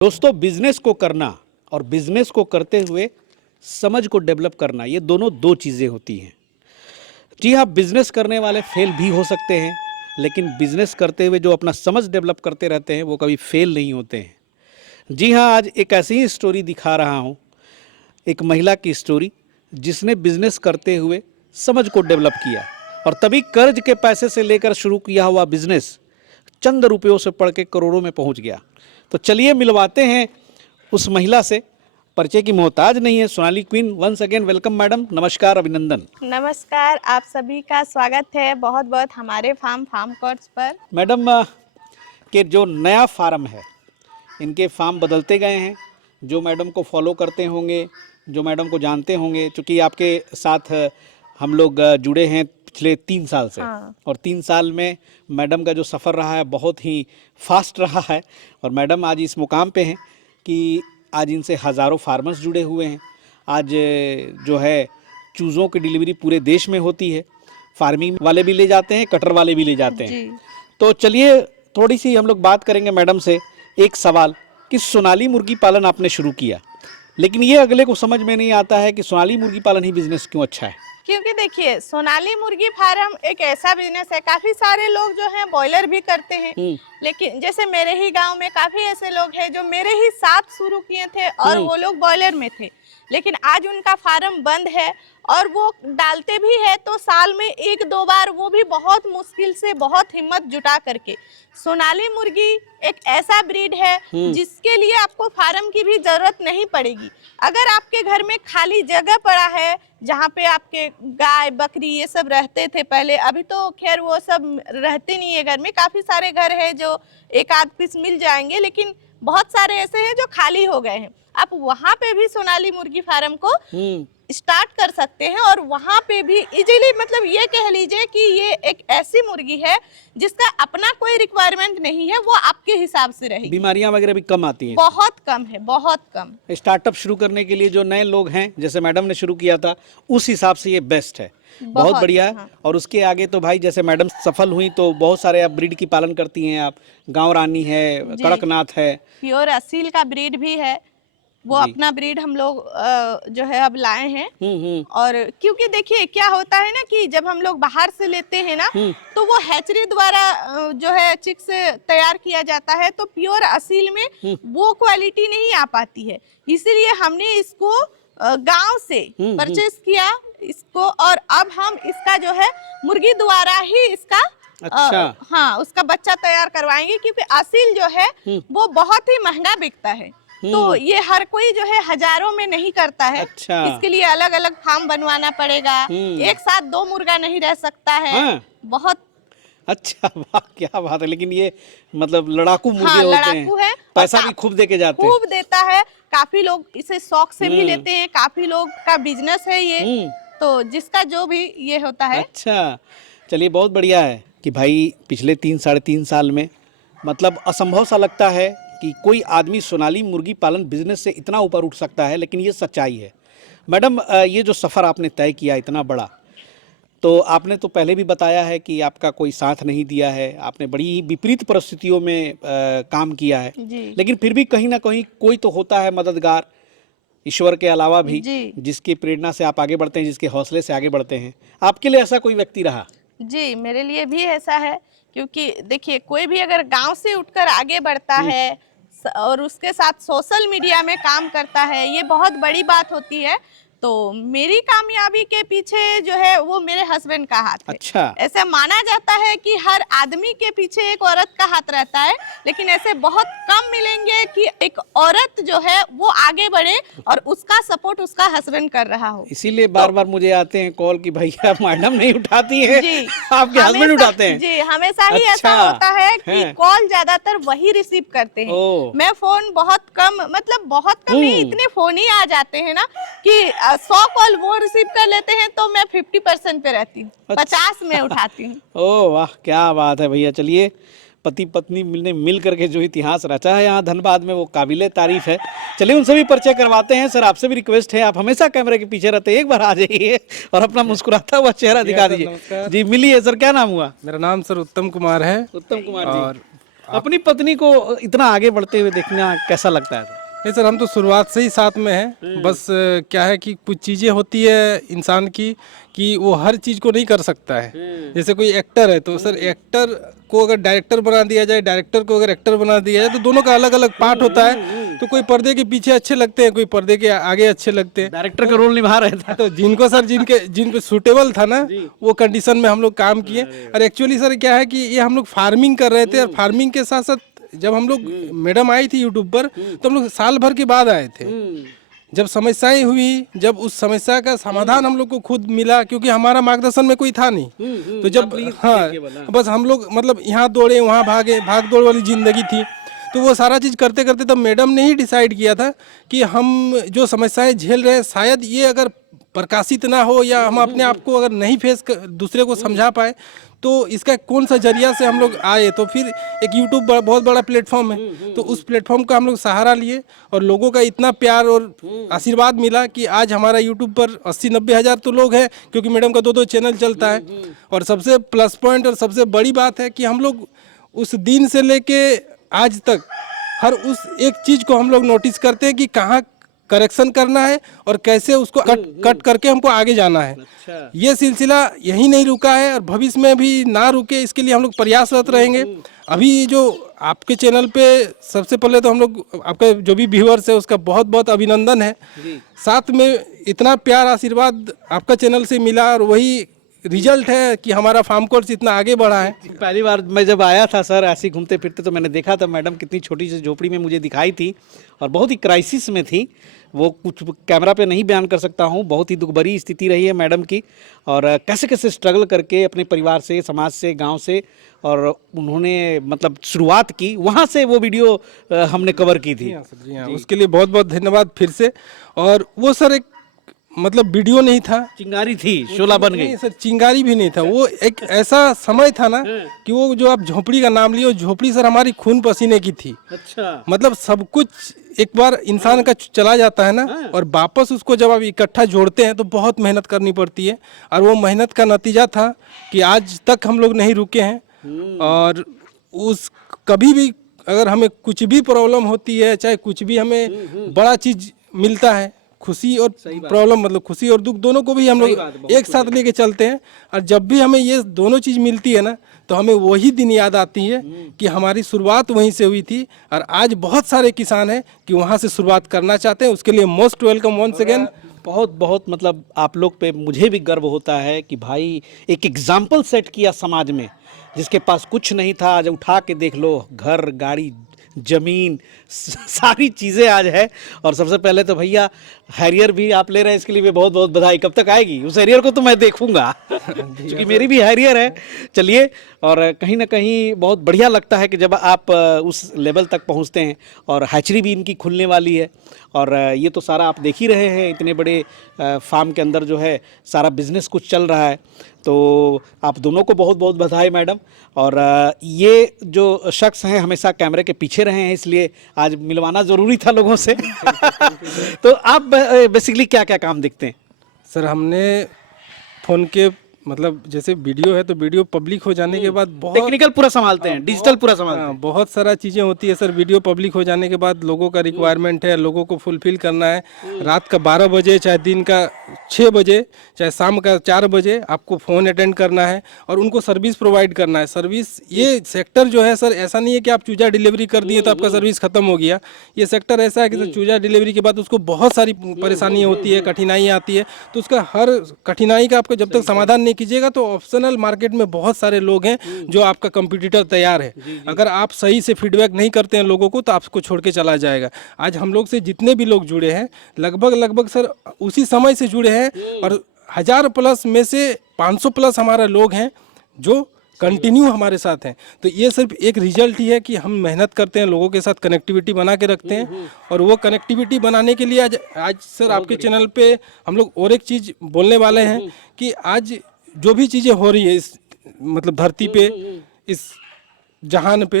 दोस्तों, बिजनेस को करना और बिजनेस को करते हुए समझ को डेवलप करना, ये दोनों दो चीज़ें होती हैं। जी हाँ, बिजनेस करने वाले फेल भी हो सकते हैं, लेकिन बिजनेस करते हुए जो अपना समझ डेवलप करते रहते हैं वो कभी फेल नहीं होते हैं। जी हाँ, आज एक ऐसी ही स्टोरी दिखा रहा हूँ, एक महिला की स्टोरी जिसने बिजनेस करते हुए समझ को डेवलप किया और तभी कर्ज के पैसे से लेकर शुरू किया हुआ बिजनेस चंद रुपयों से पढ़ के करोड़ों में पहुंच गया। तो चलिए मिलवाते हैं उस महिला से। परिचय की मोहताज नहीं है, Sonali queen. Once again welcome madam, नमस्कार, अभिनंदन। नमस्कार, आप सभी का स्वागत है बहुत बहुत हमारे फार्म कोर्स पर। मैडम के जो नया फार्म है, इनके फार्म बदलते गए हैं। जो मैडम को फॉलो करते होंगे, जो मैडम को जानते होंगे, चूँकि आपके साथ हम लोग जुड़े हैं पिछले 3 साल से। हाँ। और 3 साल में मैडम का जो सफ़र रहा है बहुत ही फास्ट रहा है और मैडम आज इस मुकाम पे हैं कि आज इनसे हज़ारों फार्मर्स जुड़े हुए हैं। आज जो है चूज़ों की डिलीवरी पूरे देश में होती है। फार्मिंग वाले भी ले जाते हैं, कटर वाले भी ले जाते हैं। जी। तो चलिए थोड़ी सी हम लोग बात करेंगे मैडम से। एक सवाल कि सोनाली मुर्गी पालन आपने शुरू किया, लेकिन ये अगले को समझ में नहीं आता है कि सोनाली मुर्गी पालन ही बिजनेस क्यों अच्छा है। क्योंकि देखिए, सोनाली मुर्गी फार्म एक ऐसा बिजनेस है, काफी सारे लोग जो हैं बॉयलर भी करते हैं, लेकिन जैसे मेरे ही गांव में काफी ऐसे लोग हैं जो मेरे ही साथ शुरू किए थे और वो लोग बॉयलर में थे, लेकिन आज उनका फार्म बंद है और वो डालते भी है तो साल में 1-2 बार, वो भी बहुत मुश्किल से, बहुत हिम्मत जुटा करके। सोनाली मुर्गी एक ऐसा ब्रीड है जिसके लिए आपको फार्म की भी जरूरत नहीं पड़ेगी। अगर आपके घर में खाली जगह पड़ा है जहाँ पे आपके गाय बकरी ये सब रहते थे पहले, अभी तो खैर वो सब रहते नहीं है घर में, काफी सारे घर है जो एक आध पीस मिल जाएंगे, लेकिन बहुत सारे ऐसे हैं जो खाली हो गए हैं। आप वहाँ पे भी सोनाली मुर्गी फार्म को स्टार्ट कर सकते हैं और वहाँ पे भी इजीली, मतलब ये कह लीजिए कि ये एक ऐसी मुर्गी है जिसका अपना कोई रिक्वायरमेंट नहीं है, वो आपके हिसाब से रहेगी। बीमारियां वगैरह भी कम आती हैं, बहुत कम है, बहुत कम। स्टार्टअप शुरू करने के लिए जो नए लोग हैं, जैसे मैडम ने शुरू किया था, उस हिसाब से ये बेस्ट है, बहुत बढ़िया है। हाँ। और उसके आगे तो भाई जैसे मैडम सफल हुई तो बहुत सारे आप ब्रीड की पालन करती हैं। आप गाँव रानी है, कड़कनाथ है, प्योर असील का ब्रीड भी है, वो अपना ब्रीड हम लोग जो है अब लाए हैं। और क्योंकि देखिए क्या होता है ना कि जब हम लोग बाहर से लेते हैं ना तो वो हैचरी द्वारा जो है चिक से तैयार किया जाता है, तो प्योर असील में वो क्वालिटी नहीं आ पाती है, इसीलिए हमने इसको गांव से परचेज किया इसको और अब हम इसका जो है मुर्गी द्वारा ही इसका हाँ उसका बच्चा तैयार करवाएंगे, क्योंकि असील जो है वो बहुत ही महंगा बिकता है। तो ये हर कोई जो है हजारों में नहीं करता है। इसके लिए अलग अलग फार्म बनवाना पड़ेगा, एक साथ 2 मुर्गा नहीं रह सकता है। बहुत अच्छा, वाह क्या बात है। लेकिन ये मतलब लड़ाकू मुर्गे होते हैं, पैसा भी खूब दे के जाते हैं। खूब देता है, काफी लोग इसे शौक से भी लेते हैं, काफी लोग का बिजनेस है ये, तो जिसका जो भी ये होता है। अच्छा, चलिए बहुत बढ़िया है कि भाई पिछले 3-3.5 साल में मतलब असंभव सा लगता है कि कोई आदमी सोनाली मुर्गी पालन बिजनेस से इतना ऊपर उठ सकता है, लेकिन ये सच्चाई है। मैडम, ये जो सफ़र आपने तय किया इतना बड़ा, तो आपने तो पहले भी बताया है कि आपका कोई साथ नहीं दिया है, आपने बड़ी ही विपरीत परिस्थितियों में काम किया है, लेकिन फिर भी कहीं ना कहीं कोई तो होता है मददगार, ईश्वर के अलावा भी, जिसकी प्रेरणा से आप आगे बढ़ते हैं, जिसके हौसले से आगे बढ़ते हैं। आपके लिए ऐसा कोई व्यक्ति रहा? जी, मेरे लिए भी ऐसा है, क्योंकि देखिए कोई भी अगर गांव से उठकर आगे बढ़ता है और उसके साथ सोशल मीडिया में काम करता है, ये बहुत बड़ी बात होती है। तो मेरी कामयाबी के पीछे जो है वो मेरे हस्बैंड का हाथ है। अच्छा। ऐसा माना जाता है कि हर आदमी के पीछे एक औरत का हाथ रहता है, लेकिन ऐसे बहुत कम मिलेंगे कि एक औरत जो है वो आगे बढ़े और उसका सपोर्ट उसका हस्बैंड कर रहा हो। इसीलिए बार बार मुझे आते हैं कॉल कि भैया मैडम नहीं उठाती है, आपके हस्बैंड उठाते हैं। जी, हमेशा ही ऐसा होता है कि कॉल ज्यादातर वही रिसीव करते हैं। मैं फोन बहुत कम, मतलब बहुत कम नहीं, इतने फोन ही आ जाते हैं ना कि 100 कॉल वो रिसीव कर लेते हैं, तो मैं 50% पे रहती हूँ, 50 में उठाती हूँ। ओह वाह, क्या बात है भैया। चलिए, पति पत्नी मिल करके जो इतिहास रचा है यहाँ धनबाद में, वो काबिले तारीफ है। चलिए उनसे भी परिचय करवाते हैं। सर, आपसे भी रिक्वेस्ट है, आप हमेशा कैमरे के पीछे रहते हैं, एक बार आ जाइए और अपना मुस्कुराता हुआ चेहरा दिखा दीजिए। जी, मिलिए। सर, क्या नाम हुआ? मेरा नाम सर उत्तम कुमार है। उत्तम कुमार जी। और अपनी पत्नी को इतना आगे बढ़ते हुए देखना कैसा लगता है? नहीं सर, हम तो शुरुआत से ही साथ में हैं। बस क्या है कि कुछ चीज़ें होती है इंसान की कि वो हर चीज़ को नहीं कर सकता है। जैसे कोई एक्टर है तो सर एक्टर को अगर डायरेक्टर बना दिया जाए, डायरेक्टर को अगर एक्टर बना दिया जाए, तो दोनों का अलग अलग पार्ट होता है। तो कोई पर्दे के पीछे अच्छे लगते हैं, कोई पर्दे के आगे अच्छे लगते हैं। डायरेक्टर का रोल निभा रहे थे तो जिनको सर जिनको सूटेबल था ना, वो कंडीशन में हम लोग काम किए। और एक्चुअली सर क्या है कि ये हम लोग फार्मिंग कर रहे थे, और फार्मिंग के साथ साथ जब हम लोग मैडम आई थी यूट्यूब पर, तो हम लोग साल भर के बाद आए थे। जब समस्याएं हुई, जब उस समस्या का समाधान हम लोग को खुद मिला, क्योंकि हमारा मार्गदर्शन में कोई था नहीं। तो जब बस हम लोग मतलब यहाँ दौड़े वहाँ भागे, भाग दौड़ वाली जिंदगी थी। तो वो सारा चीज़ करते करते तब मैडम ने ही डिसाइड किया था कि हम जो समस्याएं झेल रहे हैं, शायद ये अगर प्रकाशित ना हो या हम अपने आप को अगर नहीं दूसरे को समझा पाए, तो इसका कौन सा जरिया से हम लोग आए। तो फिर एक यूट्यूब बहुत बड़ा प्लेटफॉर्म है, तो उस प्लेटफॉर्म का हम लोग सहारा लिए, और लोगों का इतना प्यार और आशीर्वाद मिला कि आज हमारा यूट्यूब पर 80-90 हज़ार तो लोग हैं, क्योंकि मैडम का 2-2 चैनल चलता है। और सबसे प्लस पॉइंट और सबसे बड़ी बात है कि हम लोग उस दिन से लेके आज तक हर उस एक चीज़ को हम लोग नोटिस करते हैं कि कहाँ करेक्शन करना है और कैसे उसको कट करके हमको आगे जाना है। अच्छा। ये सिलसिला यही नहीं रुका है और भविष्य में भी ना रुके, इसके लिए हम लोग प्रयासरत रहेंगे। अभी जो आपके चैनल पे सबसे पहले तो हम लोग आपका जो भी व्यूअर्स है उसका बहुत बहुत अभिनंदन है। साथ में इतना प्यार आशीर्वाद आपका चैनल से मिला, और वही रिजल्ट है कि हमारा फार्म कोर्स इतना आगे बढ़ा है। पहली बार मैं जब आया था सर ऐसे ही घूमते फिरते, तो मैंने देखा था मैडम कितनी छोटी सी झोपड़ी में मुझे दिखाई थी, और बहुत ही क्राइसिस में थी। वो कुछ कैमरा पे नहीं बयान कर सकता हूँ, बहुत ही दुख भरी स्थिति रही है मैडम की, और कैसे कैसे स्ट्रगल करके अपने परिवार से, समाज से, गांव से, और उन्होंने मतलब शुरुआत की, वहाँ से वो वीडियो हमने कवर की थी। जी हाँ, उसके लिए बहुत बहुत धन्यवाद फिर से। और वो सर एक मतलब वीडियो नहीं था, चिंगारी थी, शोला बन गई। नहीं सर, चिंगारी भी नहीं था। वो एक ऐसा समय था ना कि वो जो आप झोपड़ी का नाम लिए, झोपड़ी सर हमारी खून पसीने की थी। अच्छा। मतलब सब कुछ एक बार इंसान का चला जाता है ना, और वापस उसको जब आप इकट्ठा जोड़ते हैं तो बहुत मेहनत करनी पड़ती है। और वो मेहनत का नतीजा था कि आज तक हम लोग नहीं रुके हैं। और उस कभी भी अगर हमें कुछ भी प्रॉब्लम होती है, चाहे कुछ भी हमें बड़ा चीज मिलता है, खुशी और प्रॉब्लम मतलब खुशी और दुख दोनों को भी हम लोग एक साथ लेके चलते हैं। और जब भी हमें ये दोनों चीज़ मिलती है ना, तो हमें वही दिन याद आती है कि हमारी शुरुआत वहीं से हुई थी। और आज बहुत सारे किसान हैं कि वहाँ से शुरुआत करना चाहते हैं। उसके लिए मोस्ट वेलकम वंस अगेन। बहुत बहुत मतलब आप लोग पे मुझे भी गर्व होता है कि भाई एक एग्जाम्पल सेट किया समाज में, जिसके पास कुछ नहीं था आज उठा के देख लो, घर, गाड़ी, जमीन, सारी चीज़ें आज है। और सबसे पहले तो भैया हैरियर भी आप ले रहे हैं, इसके लिए भी बहुत बहुत बधाई। कब तक आएगी उस हैरियर को तो मैं देखूंगा क्योंकि मेरी भी हैरियर है। चलिए, और कहीं ना कहीं बहुत बढ़िया लगता है कि जब आप उस लेवल तक पहुंचते हैं, और हैचरी भी इनकी खुलने वाली है। और ये तो सारा आप देख ही रहे हैं, इतने बड़े फार्म के अंदर जो है सारा बिजनेस कुछ चल रहा है। तो आप दोनों को बहुत बहुत बधाई मैडम। और ये जो शख्स हैं हमेशा कैमरे के पीछे रहे हैं, इसलिए आज मिलवाना ज़रूरी था लोगों से तो आप बेसिकली क्या क्या काम देखते हैं? सर हमने फ़ोन के मतलब जैसे वीडियो है तो वीडियो पब्लिक हो जाने के बाद बहुत टेक्निकल पूरा संभालते हैं, डिजिटल पूरा संभालते हैं। बहुत सारा चीज़ें होती है सर। वीडियो पब्लिक हो जाने के बाद लोगों का रिक्वायरमेंट है, लोगों को फुलफिल करना है। रात का 12 बजे, चाहे दिन का 6 बजे, चाहे शाम का 4 बजे आपको फ़ोन अटेंड करना है और उनको सर्विस प्रोवाइड करना है। सर्विस ये सेक्टर जो है सर, ऐसा नहीं है कि आप चूजा डिलीवरी कर दिए तो आपका सर्विस खत्म हो गया। ये सेक्टर ऐसा है कि सर चूजा डिलीवरी के बाद उसको बहुत सारी परेशानियाँ होती है, कठिनाइयाँ आती है। तो उसका हर कठिनाई का आपको जब तक समाधान नहीं कीजिएगा तो ऑप्शनल मार्केट में बहुत सारे लोग हैं जो आपका कंपटीटर तैयार है। अगर आप सही से फीडबैक नहीं करते हैं लोगों को तो आपको छोड़ के चला जाएगा। आज हम लोग से जितने भी लोग जुड़े हैं लगभग सर उसी समय से जुड़े हैं, और 1000 प्लस में से 500 प्लस हमारा लोग हैं जो कंटिन्यू हमारे साथ हैं। तो ये सिर्फ एक रिजल्ट ही है कि हम मेहनत करते हैं, लोगों के साथ कनेक्टिविटी बना के रखते हैं। और वो कनेक्टिविटी बनाने के लिए आज सर आपके चैनल पे हम लोग और एक चीज़ बोलने वाले हैं कि आज जो भी चीज़ें हो रही है इस मतलब धरती पे, इस जहान पे,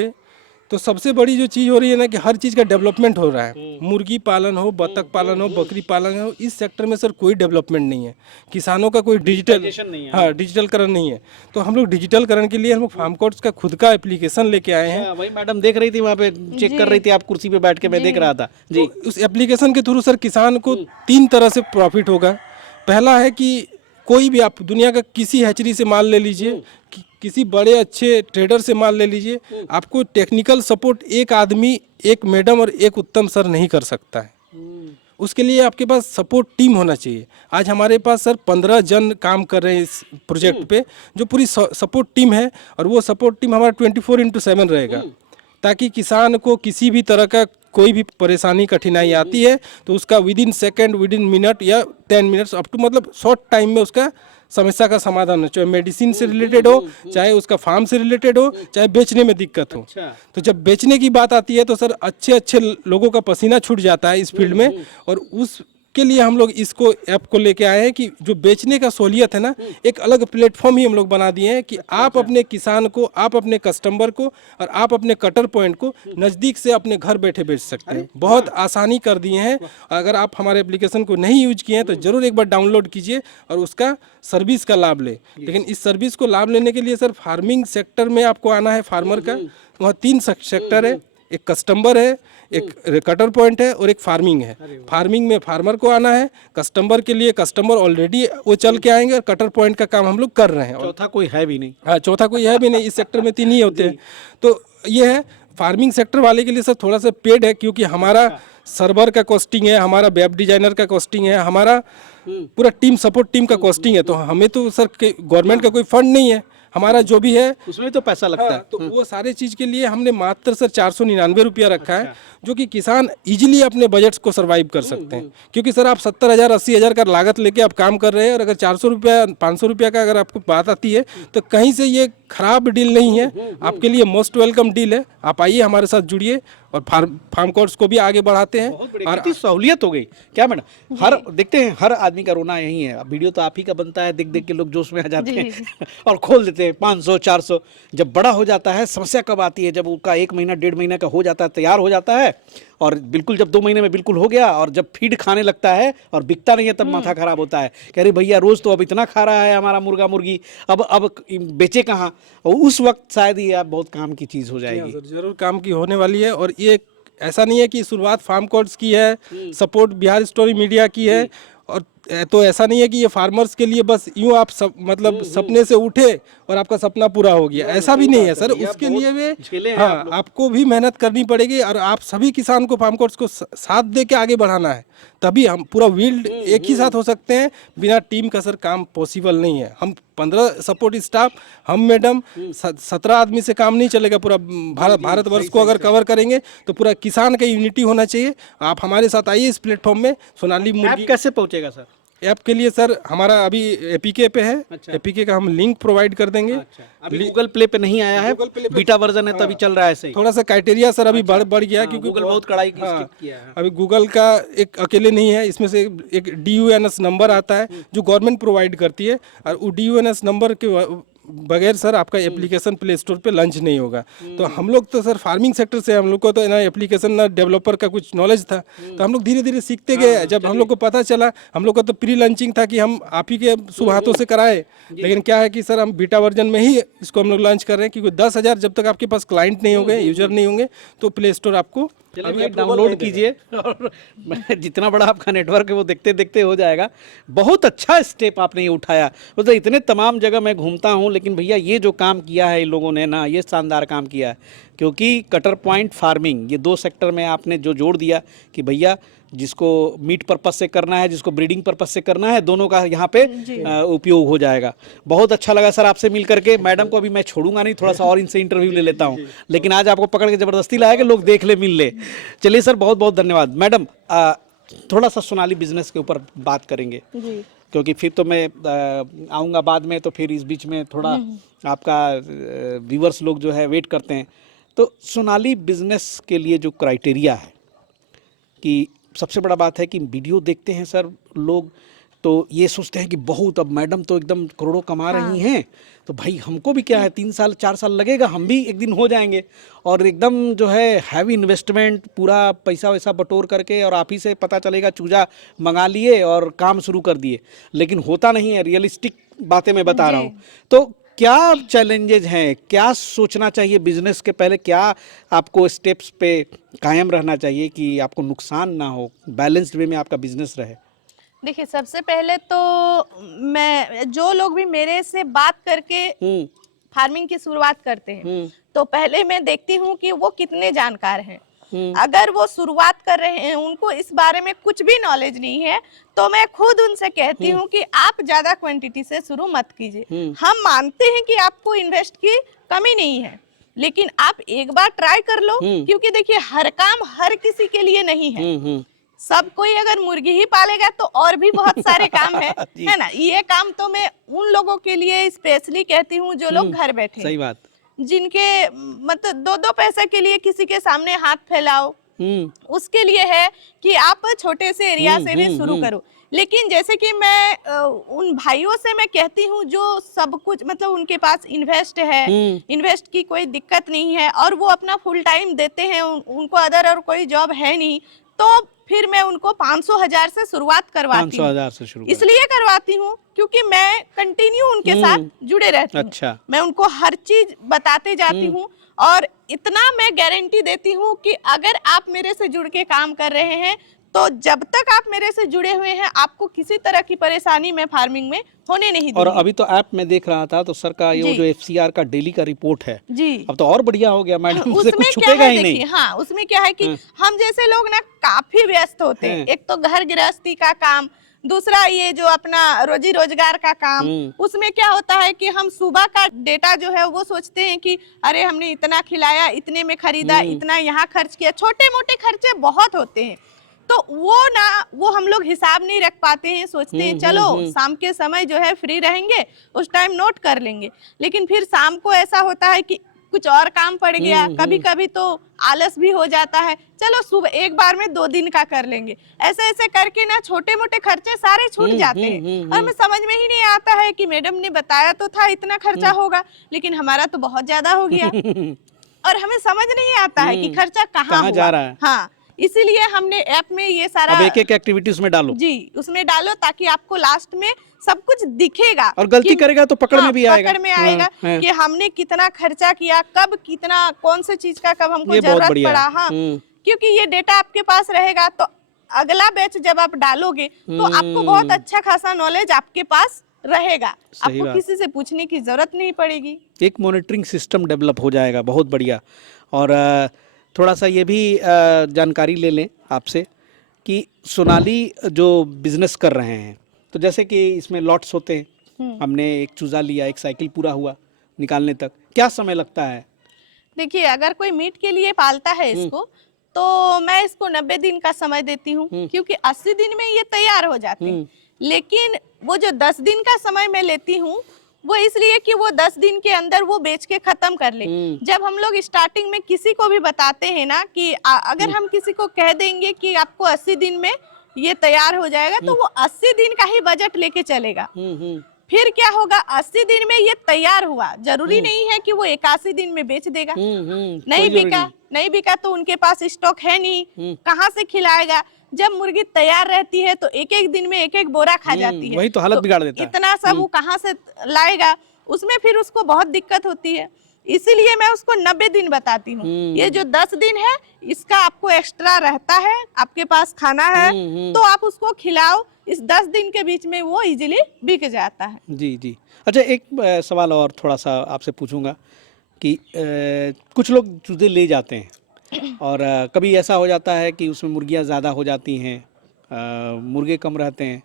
तो सबसे बड़ी जो चीज़ हो रही है ना कि हर चीज़ का डेवलपमेंट हो रहा है। मुर्गी पालन हो, बतख पालन हो, बकरी पालन हो, इस सेक्टर में सर कोई डेवलपमेंट नहीं है। किसानों का कोई Digitalization नहीं है। हाँ, डिजिटलकरण नहीं है। तो हम लोग डिजिटलकरण के लिए हम लोग फार्म कोड्स का खुद का एप्लीकेशन लेके आए हैं। अच्छा, वही मैडम देख रही थी वहाँ पे, चेक कर रही थी आप कुर्सी पे बैठ के, मैं देख रहा था जी। तो उस एप्लीकेशन के थ्रू सर किसान को 3 तरह से प्रॉफिट होगा। पहला है कि कोई भी आप दुनिया का किसी हैचरी से माल ले लीजिए, किसी बड़े अच्छे ट्रेडर से माल ले लीजिए, आपको टेक्निकल सपोर्ट एक आदमी, एक मैडम और एक उत्तम सर नहीं कर सकता है। उसके लिए आपके पास सपोर्ट टीम होना चाहिए। आज हमारे पास सर 15 जन काम कर रहे हैं इस प्रोजेक्ट पे, जो पूरी सपोर्ट टीम है, और वो सपोर्ट टीम हमारा 24/7 रहेगा, ताकि किसान को किसी भी तरह का कोई भी परेशानी कठिनाई आती है तो उसका विदिन सेकंड, विदिन मिनट या 10 मिनट्स अप टू मतलब शॉर्ट टाइम में उसका समस्या का समाधान हो, चाहे मेडिसिन से रिलेटेड हो, चाहे उसका फार्म से रिलेटेड हो, चाहे बेचने में दिक्कत हो। तो जब बेचने की बात आती है तो सर अच्छे अच्छे लोगों का पसीना छूट जाता है इस फील्ड में, और उसके लिए हम लोग इसको ऐप को लेके आए हैं कि जो बेचने का सहूलियत है ना, एक अलग प्लेटफॉर्म ही हम लोग बना दिए हैं कि आप अपने किसान को, आप अपने कस्टमर को और आप अपने कटर पॉइंट को नज़दीक से अपने घर बैठे बेच सकते हैं। बहुत आसानी कर दिए हैं। अगर आप हमारे एप्लीकेशन को नहीं यूज किए हैं तो ज़रूर एक बार डाउनलोड कीजिए और उसका सर्विस का लाभ ले। लेकिन इस सर्विस को लाभ लेने के लिए सर फार्मिंग सेक्टर में आपको आना है। फार्मर का वहाँ 3 सेक्टर है, एक कस्टमर है, एक कटर पॉइंट है और एक फार्मिंग है। फार्मिंग में फार्मर को आना है, कस्टमर के लिए कस्टमर ऑलरेडी वो चल के आएंगे, और कटर पॉइंट का काम हम लोग कर रहे हैं। चौथा कोई है भी नहीं। हाँ, चौथा कोई है भी नहीं, इस सेक्टर में 3 ही होते हैं। तो ये है फार्मिंग सेक्टर वाले के लिए सर थोड़ा सा पेड है, क्योंकि हमारा सर्वर का कॉस्टिंग है, हमारा वेब डिजाइनर का कॉस्टिंग है, हमारा पूरा टीम सपोर्ट टीम का कॉस्टिंग है। तो हमें तो सर गवर्नमेंट का कोई फंड नहीं है, हमारा जो भी है उसमें तो पैसा लगता है। तो वो सारे चीज के लिए हमने मात्र सर 499 रुपया रखा है, जो कि किसान इजीली अपने बजट्स को सरवाइव कर सकते हैं। क्योंकि सर आप 70,000 80,000 का लागत लेके आप काम कर रहे हैं, और अगर 400 रुपया 500 रुपया का अगर आपको बात आती है तो कहीं से ये खराब डील नहीं है, आपके लिए मोस्ट वेलकम डील है। आप आइए, हमारे साथ जुड़िए और फार्म कोर्स को भी आगे बढ़ाते हैं। और कितनी सहूलियत हो गई क्या मैडम। हर देखते हैं, हर आदमी का रोना यही है। वीडियो तो आप ही का बनता है, देख देख के लोग जोश में आ जाते हैं और खोल देते हैं 500 400। जब बड़ा हो जाता है, समस्या कब आती है, जब उसका 1 महीना 1.5 महीना का हो जाता है, तैयार हो जाता है, और बिल्कुल जब 2 महीने में बिल्कुल हो गया, और जब फीड खाने लगता है और बिकता नहीं है, तब माथा खराब होता है। कह रहे भैया रोज तो अब इतना खा रहा है हमारा मुर्गा मुर्गी, अब बेचे कहाँ। और उस वक्त शायद ये आप बहुत काम की चीज हो जाएगी। सर जरूर काम की होने वाली है। और ये ऐसा नहीं है कि शुरुआत फार्म कोर्स की है, सपोर्ट बिहार स्टोरी मीडिया की है, और तो ऐसा नहीं है कि ये फार्मर्स के लिए बस यूं आप सब मतलब सपने से उठे और आपका सपना पूरा हो गया, ऐसा भी नहीं है सर। उसके लिए भी हाँ, आपको भी मेहनत करनी पड़ेगी, और आप सभी किसान को फार्म कोर्स को साथ दे के आगे बढ़ाना है, तभी हम पूरा फील्ड एक ही साथ हो सकते हैं। बिना टीम का सर काम पॉसिबल नहीं है। हम 15 सपोर्ट स्टाफ, हम मैडम 17 आदमी से काम नहीं चलेगा। पूरा भारतवर्ष को अगर कवर करेंगे तो पूरा किसान का यूनिटी होना चाहिए। आप हमारे साथ आइए इस प्लेटफॉर्म में। सोनाली मुर्गी ऐप कैसे पहुंचेगा सर। ऐप के लिए सर हमारा अभी एपीके पे है। अच्छा। एपीके का हम लिंक प्रोवाइड कर देंगे। अच्छा, अभी गूगल प्ले पे नहीं आया है, बीटा वर्जन है, तभी चल रहा है सही। थोड़ा सा क्राइटेरिया सर अभी बढ़ गया, क्योंकि गूगल बहुत कड़ाई किया है। अभी गूगल का एक अकेले नहीं है, इसमें से एक DUNS नंबर आता है जो गवर्नमेंट प्रोवाइड करती है, और वो DUNS नंबर के बगैर सर आपका एप्लीकेशन प्ले स्टोर पे लॉन्च नहीं होगा। तो हम लोग तो सर फार्मिंग सेक्टर से, हम लोग को तो ना एप्लीकेशन ना डेवलपर का कुछ नॉलेज था, तो हम लोग धीरे धीरे सीखते गए। जब हम लोग को पता चला, हम लोग का तो प्री लॉन्चिंग था कि हम आप ही के शुभ हाथों से कराए, लेकिन क्या है कि सर हम बीटा वर्जन में ही इसको हम लोग लॉन्च कर रहे हैं, क्योंकि 10,000 जब तक आपके पास क्लाइंट नहीं होंगे, यूजर नहीं होंगे, तो प्ले स्टोर आपको अभी डाउनलोड कीजिए, और जितना बड़ा आपका नेटवर्क है वो देखते देखते हो जाएगा। बहुत अच्छा स्टेप आपने ये उठाया। मतलब इतने तमाम जगह मैं घूमता हूँ, लेकिन भैया ये जो काम किया है इन लोगों ने ना, ये शानदार काम किया है। क्योंकि कटर पॉइंट फार्मिंग, ये 2 सेक्टर में आपने जो जोड़ दिया कि भैया जिसको मीट पर्पस से करना है, जिसको ब्रीडिंग पर्पस से करना है, दोनों का यहाँ पे उपयोग हो जाएगा। बहुत अच्छा लगा सर आपसे मिल करके। मैडम को अभी मैं छोड़ूंगा नहीं, थोड़ा सा और इनसे इंटरव्यू ले लेता हूँ, लेकिन आज आपको पकड़ के जबरदस्ती लाया कि लोग देख ले, मिल ले। चलिए सर, बहुत बहुत धन्यवाद। मैडम थोड़ा सा सोनाली बिजनेस के ऊपर बात करेंगे, क्योंकि फिर तो मैं आऊँगा बाद में, तो फिर इस बीच में थोड़ा आपका व्यूअर्स लोग जो है वेट करते हैं। तो सोनाली बिजनेस के लिए जो क्राइटेरिया है, कि सबसे बड़ा बात है कि वीडियो देखते हैं सर लोग, तो ये सोचते हैं कि बहुत, अब मैडम तो एकदम करोड़ों कमा रही हैं, तो भाई हमको भी क्या है, 3 साल 4 साल लगेगा, हम भी एक दिन हो जाएंगे। और एकदम जो है हैवी इन्वेस्टमेंट, पूरा पैसा वैसा बटोर करके, और आप ही से पता चलेगा चूजा मंगा लिए और काम शुरू कर दिए। लेकिन होता नहीं है, रियलिस्टिक बातें मैं बता रहा हूँ। तो क्या चैलेंजेज हैं, क्या सोचना चाहिए बिजनेस के पहले, क्या आपको स्टेप्स पे कायम रहना चाहिए कि आपको नुकसान ना हो, बैलेंस्ड वे में आपका बिजनेस रहे? देखिए, सबसे पहले तो मैं, जो लोग भी मेरे से बात करके फार्मिंग की शुरुआत करते हैं, तो पहले मैं देखती हूँ कि वो कितने जानकार हैं। अगर वो शुरुआत कर रहे हैं, उनको इस बारे में कुछ भी नॉलेज नहीं है, तो मैं खुद उनसे कहती हूँ कि आप ज्यादा क्वांटिटी से शुरू मत कीजिए। हम मानते हैं कि आपको इन्वेस्ट की कमी नहीं है, लेकिन आप एक बार ट्राई कर लो, क्योंकि देखिए हर काम हर किसी के लिए नहीं है। सब कोई अगर मुर्गी ही पालेगा तो और भी बहुत सारे काम है ना। ये काम तो मैं उन लोगों के लिए स्पेशली कहती हूँ जो लोग घर बैठे, सही बात, जिनके मतलब 2-2 पैसे के लिए किसी के सामने हाथ फैलाओ, उसके लिए है कि आप छोटे से एरिया से भी शुरू करो। लेकिन जैसे कि मैं उन भाइयों से मैं कहती हूँ जो सब कुछ मतलब उनके पास इन्वेस्ट है, इन्वेस्ट की कोई दिक्कत नहीं है, और वो अपना फुल टाइम देते हैं, उनको अदर और कोई जॉब है नहीं, तो फिर मैं उनको 500,000 से शुरुआत करवाती हूँ। 500,000 से शुरू इसलिए करवाती हूँ क्योंकि मैं कंटिन्यू उनके साथ जुड़े रहती हूँ। अच्छा। मैं उनको हर चीज बताते जाती हूँ, और इतना मैं गारंटी देती हूँ कि अगर आप मेरे से जुड़ के काम कर रहे हैं, तो जब तक आप मेरे से जुड़े हुए हैं, आपको किसी तरह की परेशानी मैं फार्मिंग में होने नहीं दूंगी। और अभी तो ऐप में देख रहा था, तो सर का ये जो FCR का डेली का रिपोर्ट है जी, अब तो और बढ़िया हो गया मैडम, उससे उसमें कुछ क्या छुपेगा है, ही नहीं। देखिए हाँ, उसमें क्या है कि हम जैसे लोग ना काफी व्यस्त होते हैं। एक तो घर गृहस्थी का काम, दूसरा ये जो अपना रोजी रोजगार का काम, उसमें क्या होता है कि हम सुबह का डेटा जो है वो सोचते हैं कि अरे हमने इतना खिलाया, इतने में खरीदा, इतना यहाँ खर्च किया, छोटे मोटे खर्चे बहुत होते हैं। तो वो हम लोग हिसाब नहीं रख पाते हैं, सोचते हैं चलो शाम के समय जो है फ्री रहेंगे, उस टाइम नोट कर लेंगे। लेकिन फिर शाम को ऐसा होता है कि कुछ और काम पड़ गया, कभी कभी तो आलस भी हो जाता है, चलो सुबह एक बार में 2 दिन का कर लेंगे। ऐसे ऐसे करके ना छोटे मोटे खर्चे सारे छूट जाते हैं। और हमें समझ में ही नहीं आता है कि मैडम ने बताया तो था इतना खर्चा होगा, लेकिन हमारा तो बहुत ज्यादा हो गया। और हमें समझ नहीं आता है कि खर्चा कहाँ जा रहा है। हाँ, इसीलिए हमने ऐप में ये सारा, अब एक एक्टिविटी उसमें डालो जी, उसमें डालो, ताकि आपको लास्ट में सब कुछ दिखेगा। और गलती करेगा तो पकड़ में भी आएगा, पकड़ में आएगा कि हमने कितना खर्चा किया, कब कितना, कौन से चीज का कब हमको जरूरत पड़ा। हाँ, क्योंकि ये डेटा आपके पास रहेगा, तो अगला बैच जब आप डालोगे तो आपको बहुत अच्छा खासा नॉलेज आपके पास रहेगा, आपको किसी से पूछने की जरूरत नहीं पड़ेगी। एक मॉनिटरिंग सिस्टम डेवलप हो जाएगा, बहुत बढ़िया। और थोड़ा सा ये भी जानकारी ले लें आपसे कि सोनाली जो बिजनेस कर रहे हैं, तो जैसे कि इसमें लॉट्स होते हैं, हमने एक चूजा लिया, एक साइकिल पूरा हुआ निकालने तक, क्या समय लगता है? देखिए, अगर कोई मीट के लिए पालता है इसको, तो मैं इसको 90 दिन का समय देती हूँ, क्योंकि 80 दिन में ये तैयार हो जाते हैं। लेकिन वो जो 10 दिन का समय मैं लेती हूँ, वो इसलिए कि वो 10 दिन के अंदर वो बेच के खत्म कर ले। जब हम लोग स्टार्टिंग में किसी को भी बताते हैं ना कि अगर हम किसी को कह देंगे कि आपको 80 दिन में ये तैयार हो जाएगा, तो वो 80 दिन का ही बजट लेके चलेगा। फिर क्या होगा, 80 दिन में ये तैयार हुआ, जरूरी नहीं है कि वो 81 दिन में बेच देगा। नहीं बिका तो उनके पास स्टॉक है नहीं, कहाँ से खिलाएगा। जब मुर्गी तैयार रहती है तो एक एक दिन में एक एक बोरा खा जाती है, वही तो हालत बिगाड़ देता है। इतना सब वो कहाँ से लाएगा, उसमें फिर उसको बहुत दिक्कत होती है। इसीलिए मैं उसको 90 दिन बताती हूँ। ये जो 10 दिन है, इसका आपको एक्स्ट्रा रहता है, आपके पास खाना है तो आप उसको खिलाओ। इस 10 दिन के बीच में वो इजीली बिक जाता है। जी जी। अच्छा, एक सवाल और थोड़ा सा आपसे पूछूंगा कि कुछ लोग चूजे ले जाते हैं और कभी ऐसा हो जाता है कि उसमें मुर्गियां ज़्यादा हो जाती हैं, मुर्गे कम रहते हैं,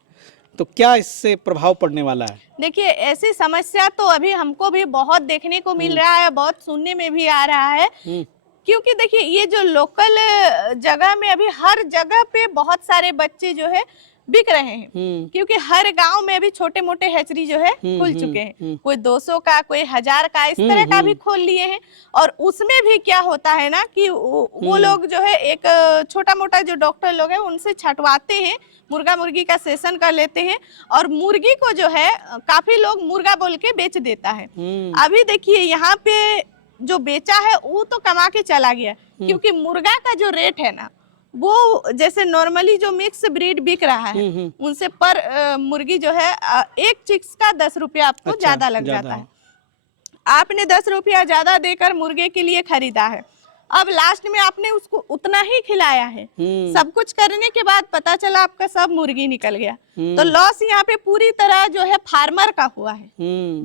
तो क्या इससे प्रभाव पड़ने वाला है? देखिए, ऐसी समस्या तो अभी हमको भी बहुत देखने को मिल रहा है, बहुत सुनने में भी आ रहा है। क्योंकि देखिए, ये जो लोकल जगह में अभी हर जगह पे बहुत सारे बच्चे जो है बिक रहे हैं, क्योंकि हर गांव में भी छोटे मोटे हैचरी जो है खुल चुके हैं। कोई 200 का, कोई 1000 का, इस तरह का भी खोल लिए हैं। और उसमें भी क्या होता है ना कि वो लोग जो है एक छोटा मोटा जो डॉक्टर लोग हैं उनसे छटवाते हैं, मुर्गा मुर्गी का सेशन कर लेते हैं, और मुर्गी को जो है काफी लोग मुर्गा बोल के बेच देता है। अभी देखिए यहाँ पे जो बेचा है वो तो कमा के चला गया, क्योंकि मुर्गा का जो रेट है ना, वो जैसे नॉर्मली जो मिक्स ब्रीड बिक रहा है उनसे पर मुर्गी जो है एक चिक्स का 10 रुपया आपको ज्यादा लग जाता है। आपने 10 रुपया ज्यादा देकर मुर्गे के लिए खरीदा है, अब लास्ट में आपने उसको उतना ही खिलाया है, सब कुछ करने के बाद पता चला आपका सब मुर्गी निकल गया, तो लॉस यहाँ पे पूरी तरह जो है फार्मर का हुआ है।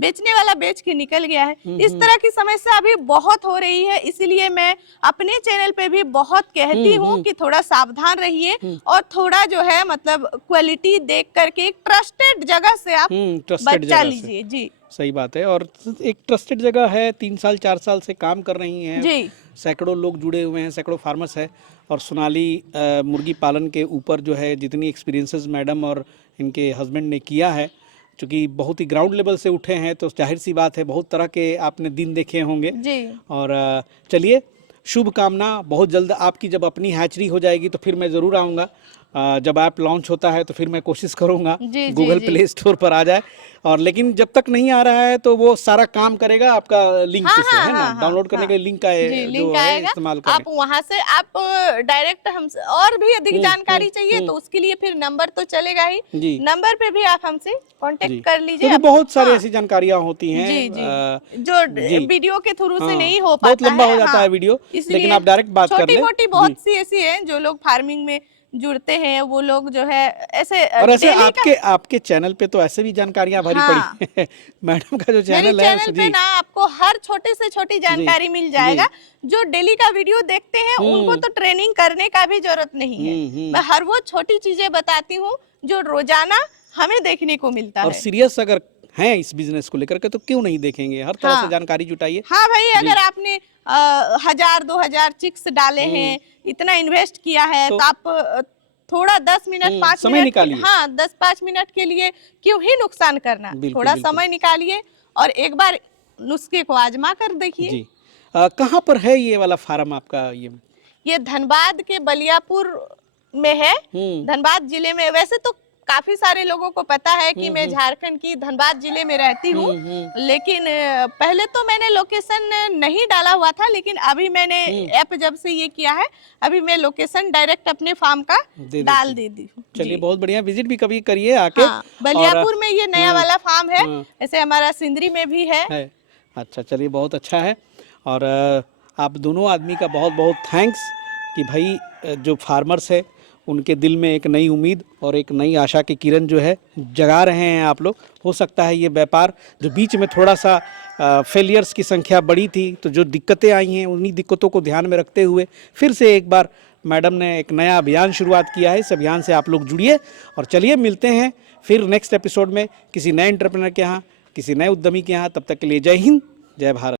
बेचने वाला बेच के निकल गया है। इस तरह की समस्या अभी बहुत हो रही है, इसलिए मैं अपने चैनल पे भी बहुत कहती हूँ कि थोड़ा सावधान रहिए और थोड़ा जो है मतलब क्वालिटी देख करके एक ट्रस्टेड जगह से आप बच्चा लीजिए। जी सही बात है। और एक ट्रस्टेड जगह है, 3 साल 4 साल से काम कर रही हैं जी, सैकड़ों लोग जुड़े हुए हैं, सैकड़ों फार्मर्स है। और सोनाली मुर्गी पालन के ऊपर जो है जितनी एक्सपीरियंसेस मैडम और इनके हस्बैंड ने किया है, चूँकि बहुत ही ग्राउंड लेवल से उठे हैं, तो जाहिर सी बात है बहुत तरह के आपने दिन देखे होंगे जी। और चलिए शुभकामना। बहुत जल्द आपकी जब अपनी हैचरी हो जाएगी तो फिर मैं ज़रूर आऊँगा। जब ऐप लॉन्च होता है तो फिर मैं कोशिश करूँगा गूगल प्ले स्टोर पर आ जाए। और लेकिन जब तक नहीं आ रहा है तो वो सारा काम करेगा आपका लिंक से, है ना? डाउनलोड करने के लिंक का लिंक आएगा, इस्तेमाल आप वहां से आप डायरेक्ट हमसे और भी अधिक जानकारी चाहिए तो उसके लिए फिर नंबर तो चलेगा ही, नंबर पे भी आप हमसे कांटेक्ट कर लीजिए। बहुत सारी ऐसी जानकारियां होती हैं जो वीडियो के थ्रू से नहीं हो पाता, बहुत लंबा हो जाता है वीडियो, लेकिन आप डायरेक्ट बात कर लें। छोटी मोटी बहुत सी ऐसी है जो लोग फार्मिंग में जुड़ते हैं, वो लोग जो है ऐसे। और ऐसे आपके चैनल पे तो ऐसे भी जानकारियां भरी पड़ी है। मैडम का जो चैनल है पे ना आपको हर छोटे से छोटी जानकारी मिल जाएगा। जो डेली का वीडियो देखते हैं उनको तो ट्रेनिंग करने का भी जरूरत नहीं है। मैं हर वो छोटी चीजें बताती हूँ जो रोजाना हमें देखने को मिलता है। और सीरियस अगर हैं इस बिजनेस को लेकर के तो क्यों नहीं देखेंगे, हर तरह से जानकारी जुटाइए। हाँ भाई, अगर आपने 1000-2000 चिक्स डाले हैं, इतना इन्वेस्ट किया है, तो आप थोड़ा 10 मिनट 5 समय निकालिए। हाँ, 10-5 मिनट के लिए क्यों ही नुकसान करना, थोड़ा समय निकालिए और एक बार नुस्खे को आजमा कर देखिए। कहाँ पर है ये वाला फार्म आपका? ये धनबाद के बलियापुर में है, धनबाद जिले में। वैसे तो काफी सारे लोगों को पता है कि मैं झारखंड की धनबाद जिले में रहती हूँ, लेकिन पहले तो मैंने लोकेशन नहीं डाला हुआ था, लेकिन अभी मैंने ऐप जब से ये किया है, अभी मैं लोकेशन डायरेक्ट अपने फार्म का डाल दे दी हूँ। चलिए बहुत बढ़िया, विजिट भी कभी करिए आके। बलियापुर में ये नया वाला फार्म है, ऐसे हमारा सिंदरी में भी है। अच्छा, चलिए बहुत अच्छा है। और आप दोनों आदमी का बहुत बहुत थैंक्स कि भाई जो फार्मर्स है उनके दिल में एक नई उम्मीद और एक नई आशा की किरण जो है जगा रहे हैं आप लोग। हो सकता है ये व्यापार जो बीच में थोड़ा सा फेलियर्स की संख्या बढ़ी थी, तो जो दिक्कतें आई हैं उन्हीं दिक्कतों को ध्यान में रखते हुए फिर से एक बार मैडम ने एक नया अभियान शुरुआत किया है। इस अभियान से आप लोग जुड़िए और चलिए मिलते हैं फिर नेक्स्ट एपिसोड में किसी नए एंटरप्रेन्योर के यहाँ, किसी नए उद्यमी के यहाँ। तब तक के लिए जय हिंद, जय भारत।